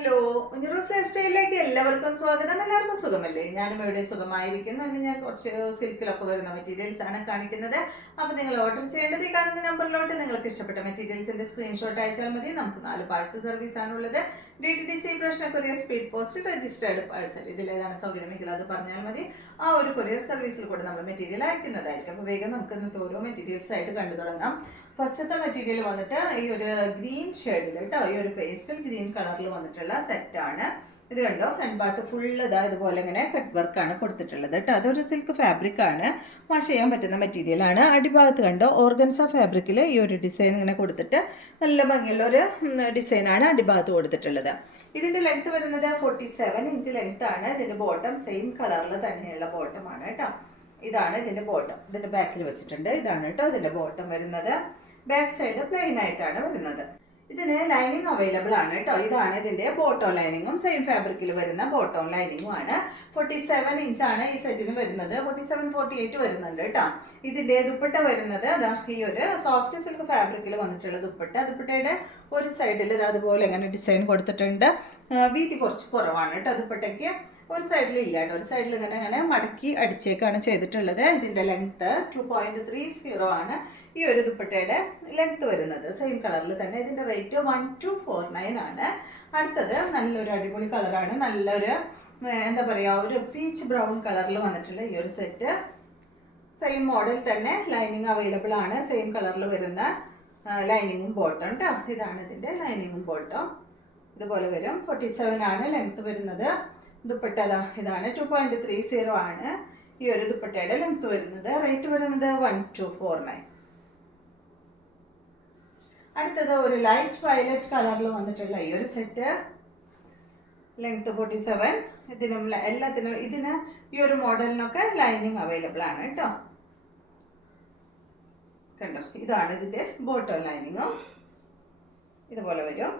Hello, ഉഞ്ഞറോസ് life സ്റ്റൈലിലേക്ക് എല്ലാവർക്കും സ്വാഗതം. എല്ലാവർക്കും സുഖമല്ലേ? ഞാനും ഇവിടെ സുഖമായിരിക്കുന്നു. ഇന്ന് ഞാൻ കുറച്ച് സിൽക്കിലൊക്കെ വരുന്ന മെറ്റീരിയൽസ് ആണ് കാണിക്കുന്നത്. അപ്പോൾ നിങ്ങൾ ഓർഡർ ചെയ്യേണ്ടത് ഈ കാണുന്ന നമ്പറിലോട്ട് നിങ്ങൾക്ക് ഇഷ്ടപ്പെട്ട മെറ്റീരിയൽസിന്റെ സ്ക്രീൻഷോട്ട് അയച്ചാൽ മതി. നമുക്ക് 4 പാഴ്സൽ സർവീസ് ആണുള്ളത്. DTDC, professional courier, speed post, registered parcel. ഇതിലേതാണ് സൗകര്യമെങ്കിൽ അത് പറഞ്ഞാൽ മതി. ആ ഒരു കൊറിയർ സർവീസിൽ കൂടെ നമ്മൾ മെറ്റീരിയൽ അയക്കുന്നതായിരിക്കും. അപ്പോൾ വേഗം നമുക്ക് ഇന്നത്തെ ഓരോ മെറ്റീരിയൽസ് ആയിട്ട് കണ്ടു തുടങ്ങാം. ഫസ്റ്റത്തെ മെറ്റീരിയൽ വന്നിട്ട് ഈ ഒരു ഗ്രീൻ ഷെയ്ഡിൽ കേട്ടോ, ഈ ഒരു പേസ്റ്റൽ ഗ്രീൻ കളറിൽ വന്നിട്ടുള്ള സെറ്റാണ്. ഇത് കണ്ടോ, ഫ്രണ്ട് ഭാഗത്ത് ഫുള്ള് ഇതാ ഇതുപോലെ ഇങ്ങനെ കട്ട് വർക്കാണ് കൊടുത്തിട്ടുള്ളത് കേട്ടോ. അതൊരു സിൽക്ക് ഫാബ്രിക് ആണ്, വാഷ് ചെയ്യാൻ പറ്റുന്ന മെറ്റീരിയൽ ആണ്. അടിഭാഗത്ത് കണ്ടോ, ഓർഗൻസ ഫാബ്രിക്കിൽ ഈ ഒരു ഡിസൈൻ ഇങ്ങനെ കൊടുത്തിട്ട് നല്ല ഭംഗിയുള്ള ഒരു ഡിസൈനാണ് അടിഭാഗത്ത് കൊടുത്തിട്ടുള്ളത്. ഇതിന്റെ ലെങ്ത് വരുന്നത് 47 ഇഞ്ച് ലെങ്ത് ആണ്. ഇതിന്റെ ബോട്ടം സെയിം കളറിൽ തന്നെയുള്ള ബോട്ടമാണ് കേട്ടോ. ഇതാണ് ഇതിന്റെ ബോട്ടം. ഇതിന്റെ ബാക്കിൽ വെച്ചിട്ടുണ്ട്. ഇതാണ് കേട്ടോ ഇതിന്റെ ബോട്ടം വരുന്നത്. ബാക്ക് സൈഡ് പ്ലെയിൻ ആയിട്ടാണ് വരുന്നത്. ഇതിന് ലൈനിങ് അവൈലബിൾ ആണ് കേട്ടോ. ഇതാണ് ഇതിന്റെ ബോട്ടം ലൈനിങ്ങും, സെയിം ഫാബ്രിക്കിൽ വരുന്ന ബോട്ടം ലൈനിങ്ങും ആണ്. 47 ഇഞ്ചാണ് ഈ സെറ്റിന് വരുന്നത്. 47-48 വരുന്നുണ്ട് കേട്ടോ. ഇതിന്റെ ദുപ്പട്ട വരുന്നത് അതാ ഈ ഒരു സോഫ്റ്റ് സിൽക്ക് ഫാബ്രിക്കിൽ വന്നിട്ടുള്ള ദുപ്പട്ട. ദുപ്പട്ടയുടെ ഒരു സൈഡിൽ ഇത് അതുപോലെ ഇങ്ങനെ ഡിസൈൻ കൊടുത്തിട്ടുണ്ട്. വീതി കുറച്ച് കുറവാണ് കേട്ടോ ദുപ്പട്ടയ്ക്ക്. ഒരു സൈഡിൽ ഇല്ല കേട്ടോ, ഒരു സൈഡിൽ ഇങ്ങനെ മടക്കി അടിച്ചേക്കാണ് ചെയ്തിട്ടുള്ളത്. ഇതിന്റെ ലെങ്ത് 2.30 ആണ് ഈ ഒരു ദുപ്പട്ടയുടെ ലെങ്ത് വരുന്നത്. സെയിം കളറിൽ തന്നെ. ഇതിന്റെ റേറ്റ് 1249 ആണ്. അടുത്തത് നല്ലൊരു അടിപൊളി കളറാണ്. നല്ലൊരു എന്താ പറയുക, ഒരു പീച്ച് ബ്രൗൺ കളറിൽ വന്നിട്ടുള്ള ഈ ഒരു സെറ്റ്. സെയിം മോഡൽ തന്നെ ലൈനിങ് അവൈലബിൾ ആണ്. സെയിം കളറിൽ വരുന്ന ലൈനിങ്ങും ബോട്ടം കേട്ടോ. ഇതാണ് ഇതിന്റെ ലൈനിങ്ങും ബോട്ടം. ഇതുപോലെ വരും. 47 ആണ് ലെങ്ത് വരുന്നത്. ദുപ്പട്ട ഇതാണ് 2.30 ആണ് ഈ ഒരു ദുപ്പട്ടയുടെ ലെങ്ത് വരുന്നത്. റേറ്റ് വരുന്നത് 1249. അടുത്തത് ഒരു ലൈറ്റ് വയലറ്റ് കളറിൽ വന്നിട്ടുള്ള ഈ ഒരു സെറ്റ്. ലെങ്ത് 47. ഇതിനും എല്ലാത്തിനും ഇതിന് ഈ ഒരു മോഡലിനൊക്കെ ലൈനിങ് അവൈലബിൾ ആണ് കേട്ടോ. കണ്ടോ, ഇതാണ് ഇതിന്റെ ബോട്ടം ലൈനിങ്ങും. ഇതുപോലെ വരും.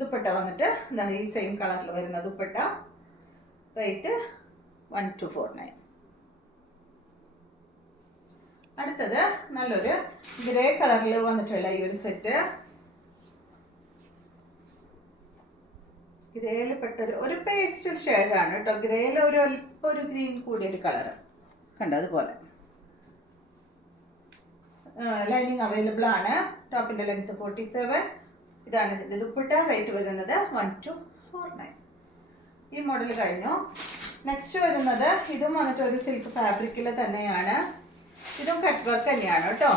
ദുപ്പട്ട വന്നിട്ട് എന്താണ് ഈ സെയിം കളറിൽ വരുന്ന ദുപ്പട്ട. റേറ്റ് 1249. അടുത്തത് നല്ലൊരു ഗ്രേ കളറിൽ വന്നിട്ടുള്ള ഈ ഒരു സെറ്റ്. ഗ്രേയിൽ പെട്ടൊരു ഒരു പേസ്റ്റൽ ഷെയ്ഡാണ് കേട്ടോ. ഗ്രേയിൽ ഒരു അല്പം ഒരു ഗ്രീൻ കൂടിയൊരു കളർ കണ്ടോ. അതുപോലെ ലൈനിങ് അവൈലബിൾ ആണ്. ടോപ്പിന്റെ ലെങ്ത് 47. ഇതാണ് ഇതിന്റെ ദുപ്പട്ട. റേറ്റ് വരുന്നത് 1249. ഈ മോഡൽ കഴിഞ്ഞു. നെക്സ്റ്റ് വരുന്നത് ഇതും വന്നിട്ട് ഒരു സിൽക്ക് ഫാബ്രിക്കിൽ തന്നെയാണ്. ഇതും കട്ട് വർക്ക് തന്നെയാണ് കേട്ടോ.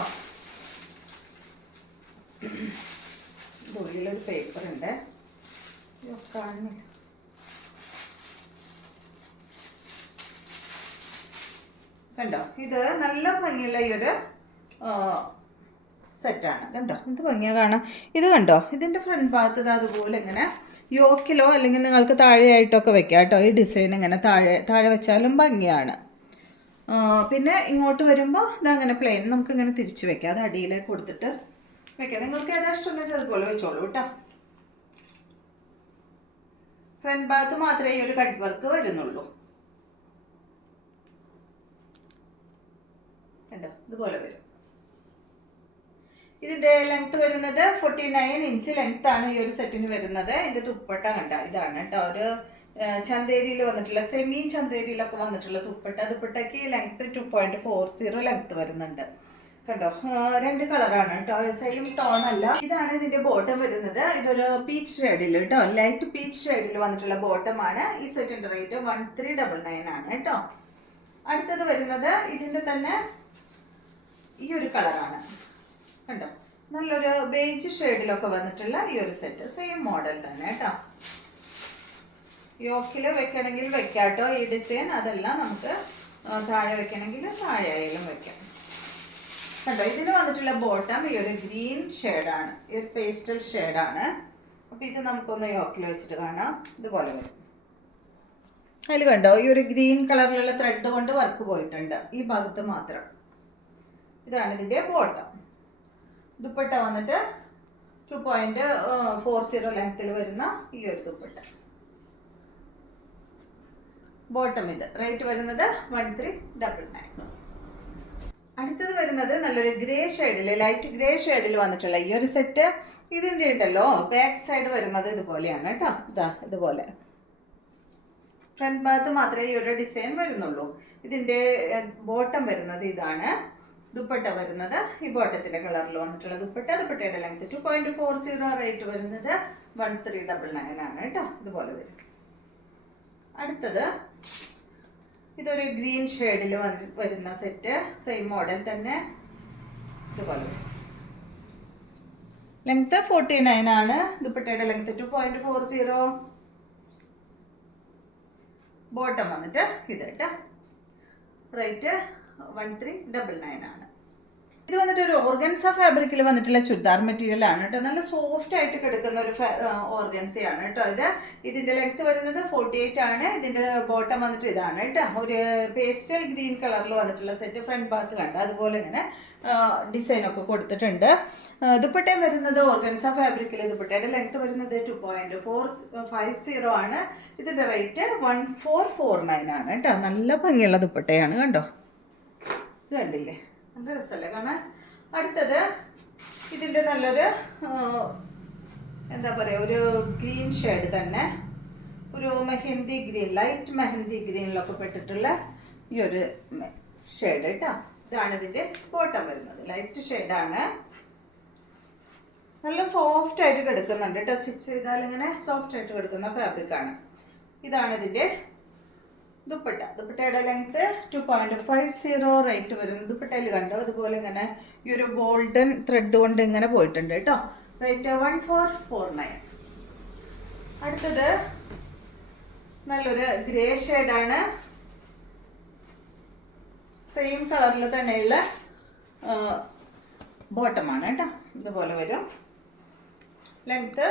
ഉള്ളിലൊരു പേപ്പർ ഉണ്ട്, കാണുന്നില്ല. കണ്ടോ, ഇത് നല്ല ഭംഗിയുള്ള ഈ ഒരു സെറ്റാണ്. കണ്ടോ, ഇത് ഭംഗിയാ കാണാം. ഇത് കണ്ടോ, ഇതിൻ്റെ ഫ്രണ്ട് ഭാഗത്ത് അതുപോലെ ഇങ്ങനെ യോക്കിലോ അല്ലെങ്കിൽ നിങ്ങൾക്ക് താഴെയായിട്ടൊക്കെ വെക്കാം കേട്ടോ. ഈ ഡിസൈൻ ഇങ്ങനെ താഴെ വെച്ചാലും ഭംഗിയാണ്. പിന്നെ ഇങ്ങോട്ട് വരുമ്പോൾ ഇതങ്ങനെ പ്ലെയിൻ നമുക്കിങ്ങനെ തിരിച്ച് വെക്കാം. അത് അടിയിലേക്ക് കൊടുത്തിട്ട് വെക്കാം. നിങ്ങൾക്ക് ഏതാ ഇഷ്ടമെന്ന് വെച്ചാൽ അതുപോലെ വെച്ചോളൂ കേട്ടോ. ഫ്രണ്ട് ഭാഗത്ത് മാത്രമേ ഈ ഒരു കട്ട് വർക്ക് വരുന്നുള്ളൂ. കണ്ടോ, ഇതുപോലെ വരും. ഇതിന്റെ ലെങ്ത് വരുന്നത് 49 ഇഞ്ച് ലെങ്ത് ആണ് ഈ ഒരു സെറ്റിന് വരുന്നത്. ഇതിന്റെ ദുപ്പട്ട കണ്ട ഇതാണ് കേട്ടോ. ഒരു ചന്തേരിയിൽ വന്നിട്ടുള്ള സെമി ചന്തേരിയിലൊക്കെ വന്നിട്ടുള്ള ദുപ്പട്ട. ദുപ്പട്ടയ്ക്ക് ലെങ്ത് 2.40 ലെങ്ത് വരുന്നുണ്ട്. കണ്ടോ, 2 കളറാണ് കേട്ടോ. സെയിം ടോൺ അല്ല. ഇതാണ് ഇതിന്റെ ബോട്ടം വരുന്നത്. ഇതൊരു പീച്ച് ഷെയ്ഡിൽ കേട്ടോ, ലൈറ്റ് പീച്ച് ഷെയ്ഡിൽ വന്നിട്ടുള്ള ബോട്ടം ആണ്. ഈ സെറ്റിന്റെ റേറ്റ് 1399 ആണ് കേട്ടോ. അടുത്തത് വരുന്നത് ഇതിന്റെ തന്നെ ഈ ഒരു കളറാണ്. കണ്ടോ, നല്ലൊരു ബേജ് ഷെയ്ഡിലൊക്കെ വന്നിട്ടുള്ള ഈ ഒരു സെറ്റ്. സെയിം മോഡൽ തന്നെ കേട്ടോ. യോക്കില് വെക്കണമെങ്കിൽ വെക്കാട്ടോ ഈ ഡിസൈൻ. അതെല്ലാം നമുക്ക് താഴെ വെക്കണമെങ്കിൽ താഴെ ആയാലും വെക്കാം. കണ്ടോ, ഇതിന് വന്നിട്ടുള്ള ബോട്ടം ഈ ഒരു ഗ്രീൻ ഷെയ്ഡാണ്, ഈ ഒരു പേസ്റ്റൽ ഷെയ്ഡാണ്. അപ്പം ഇത് നമുക്കൊന്ന് യോക്കിൽ വെച്ചിട്ട് കാണാം. ഇതുപോലെ വരും. അതിൽ കണ്ടോ, ഈ ഒരു ഗ്രീൻ കളറിലുള്ള ത്രെഡ് കൊണ്ട് വർക്ക് പോയിട്ടുണ്ട് ഈ ഭാഗത്ത് മാത്രം. ഇതാണ് ഇതിന്റെ ബോട്ടം. ദുപ്പട്ട വന്നിട്ട് 2.40 ലെങ്ത്തിൽ വരുന്ന ഈ ഒരു ദുപ്പട്ട. ബോട്ടം ഇത്. റേറ്റ് വരുന്നത് 1399. അടുത്തത് വരുന്നത് നല്ലൊരു ഗ്രേ ഷെയ്ഡിൽ, ലൈറ്റ് ഗ്രേ ഷെയ്ഡിൽ വന്നിട്ടുള്ള ഈ ഒരു സെറ്റ്. ഇതിൻ്റെ ഉണ്ടല്ലോ ബാക്ക് സൈഡ് വരുന്നത് ഇതുപോലെയാണ് കേട്ടോ. ഇതുപോലെ ഫ്രണ്ട് ഭാഗത്ത് മാത്രമേ ഈ ഒരു ഡിസൈൻ വരുന്നുള്ളൂ. ഇതിൻ്റെ ബോട്ടം വരുന്നത് ഇതാണ്. ദുപ്പട്ട വരുന്നത് ഈ ബോട്ടത്തിൻ്റെ കളറിൽ വന്നിട്ടുള്ള ദുപ്പട്ടയുടെ ലെങ്ത് 2.40, റേറ്റ് വരുന്നത് 1399 ആണ് കേട്ടോ. ഇതുപോലെ വരും. അടുത്തത് ഇതൊരു ഗ്രീൻ ഷെയ്ഡിൽ വരുന്ന സെറ്റ്, സെയിം മോഡൽ തന്നെ. ഇതുപോലെ വരും. ലെങ്ത് 49 ആണ്. ദുപ്പട്ടയുടെ ലെങ്ത് 2.40. ബോട്ടം വന്നിട്ട് ഇത് കേട്ടോ. റേറ്റ് 1399 ആണ്. ഇത് വന്നിട്ട് ഒരു ഓർഗൻസ ഫാബ്രിക്കിൽ വന്നിട്ടുള്ള ചുരിദാർ മെറ്റീരിയൽ ആണ് കേട്ടോ. നല്ല സോഫ്റ്റ് ആയിട്ട് കിടക്കുന്ന ഒരു ഓർഗൻസയാണ് കേട്ടോ. ഇതിന്റെ ലെങ്ത് വരുന്നത് 48 ആണ്. ഇതിന്റെ ബോട്ടം വന്നിട്ട് ഇതാണ് കേട്ടോ. ഒരു പേസ്റ്റൽ ഗ്രീൻ കളറിൽ വന്നിട്ടുള്ള സെറ്റ്. ഫ്രണ്ട് ഭാഗത്ത് കണ്ട അതുപോലെ ഇങ്ങനെ ഡിസൈനൊക്കെ കൊടുത്തിട്ടുണ്ട്. ദുപ്പട്ടയും വരുന്നത് ഓർഗൻസ ഫാബ്രിക്കിൽ. ദുപ്പട്ടയുടെ ലെങ്ത് വരുന്നത് 2.450 ആണ്. ഇതിന്റെ റേറ്റ് 1449 ആണ് കേട്ടോ. നല്ല ഭംഗിയുള്ള ദുപ്പട്ടയാണ് കണ്ടോ. ഇത് കണ്ടില്ലേ, നല്ല രസമല്ലേ കാണാൻ. അടുത്തത് ഇതിൻ്റെ നല്ലൊരു എന്താ പറയുക, ഒരു ഗ്രീൻ ഷെയ്ഡ് തന്നെ, ഒരു മെഹന്തി ഗ്രീൻ, ലൈറ്റ് മെഹന്തി ഗ്രീനിലൊക്കെ പെട്ടിട്ടുള്ള ഈ ഒരു ഷെയ്ഡ് കേട്ടോ. ഇതാണ് ഇതിൻ്റെ ബോട്ടം വരുന്നത്. ലൈറ്റ് ഷെയ്ഡാണ്. നല്ല സോഫ്റ്റ് ആയിട്ട് കിടക്കുന്നുണ്ട് കേട്ടോ. സ്റ്റിച്ച് ചെയ്താൽ ഇങ്ങനെ സോഫ്റ്റ് ആയിട്ട് കിടക്കുന്ന ഫാബ്രിക്കാണ്. ഇതാണ് ഇതിൻ്റെ ദുപ്പട്ടയുടെ ലെങ്ത് 2.50, റേറ്റ് വരുന്നത്. ദുപ്പട്ടയിൽ കണ്ടോ അതുപോലെ ഇങ്ങനെ ഈ ഒരു ഗോൾഡൻ ത്രെഡ് കൊണ്ട് ഇങ്ങനെ പോയിട്ടുണ്ട് കേട്ടോ. റേറ്റ് 1449. അടുത്തത് നല്ലൊരു ഗ്രേ ഷെയ്ഡാണ്. സെയിം കളറിൽ തന്നെയുള്ള ബോട്ടമാണ് കേട്ടോ. ഇതുപോലെ വരും. ലെങ്ത്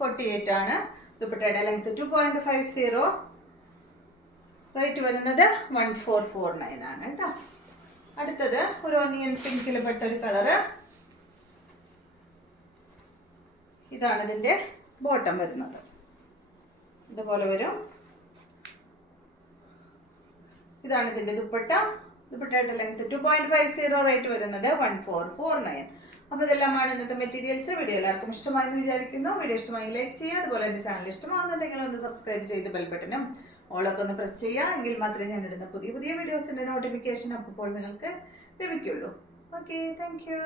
48 ആണ്. ദുപ്പട്ടയുടെ ലെങ്ത് 2.50, റേറ്റ് വരുന്നത് 1449 ആണ് കേട്ടോ. അടുത്തത് ഒരു ഓണിയൻ പിങ്കിൽ പെട്ടൊരു കളറ്. ഇതാണ് ഇതിൻ്റെ ബോട്ടം വരുന്നത്. ഇതുപോലെ വരും. ഇതാണ് ഇതിൻ്റെ ദുപ്പട്ടയുടെ ലെങ്ത് 2.50, റേറ്റ് വരുന്നത് 1449. അപ്പോൾ ഇതെല്ലാമാണ് ഇന്നത്തെ മെറ്റീരിയൽസ്. വീഡിയോ എല്ലാവർക്കും ഇഷ്ടമായെന്ന് വിചാരിക്കുന്നു. വീഡിയോ ഇഷ്ടമായി ലൈക്ക് ചെയ്യുക. അതുപോലെ എൻ്റെ ചാനൽ ഇഷ്ടമാകുന്നുണ്ടെങ്കിൽ ഒന്ന് സബ്സ്ക്രൈബ് ചെയ്ത് ബെൽ ബട്ടനും ഓളൊക്കെ ഒന്ന് പ്രസ് ചെയ്യുക. എങ്കിൽ മാത്രമേ ഞാൻ ഇടുന്ന പുതിയ വീഡിയോസിൻ്റെ നോട്ടിഫിക്കേഷൻ അപ്പോൾ നിങ്ങൾക്ക് ലഭിക്കുള്ളൂ. Okay, thank you.